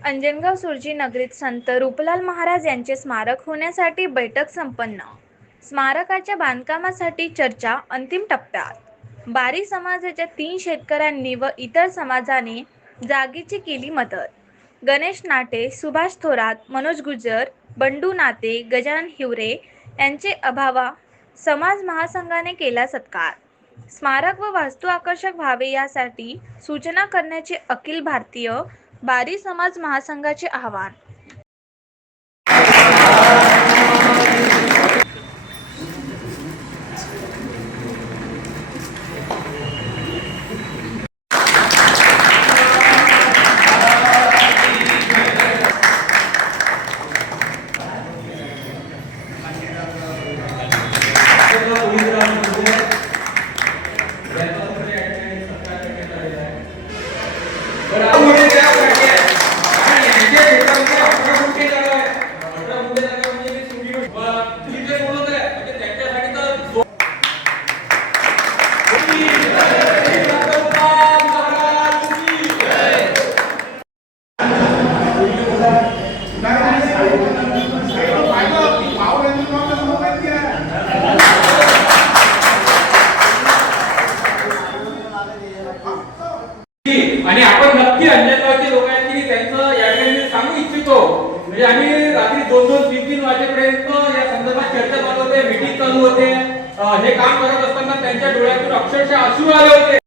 अंजनगाव सुरजी नगरीत संत रूपलाल महाराज यांचे स्मारक होण्यासाठी बैठक संपन्न. स्मारकाच्या बांधकामासाठी चर्चा अंतिम टप्प्यात. बारी समाजाच्या तीन शेतकऱ्यांनी व इतर समाजाने जागेची केली मदत. गणेश नाटे सुभाष थोरात मनोज गुजर बंडू नाते गजानन हिवरे यांचे अभावा समाज महासंघाने केला सत्कार. स्मारक व वास्तू आकर्षक व्हावे यासाठी सूचना करण्याचे अखिल भारतीय बारी समाज महासंघाचे आवाहन. आणि आपण नक्की अंजनगावचे लोक आहेत की त्यांचं या ठिकाणी सांगू इच्छितो. म्हणजे आम्ही रात्री दोन दोन तीन तीन वाजेपर्यंत या संदर्भात चर्चा चालू होते मीटिंग चालू होते. हे काम करत असताना त्यांच्या डोळ्यातून अक्षरशः आसू आले होते.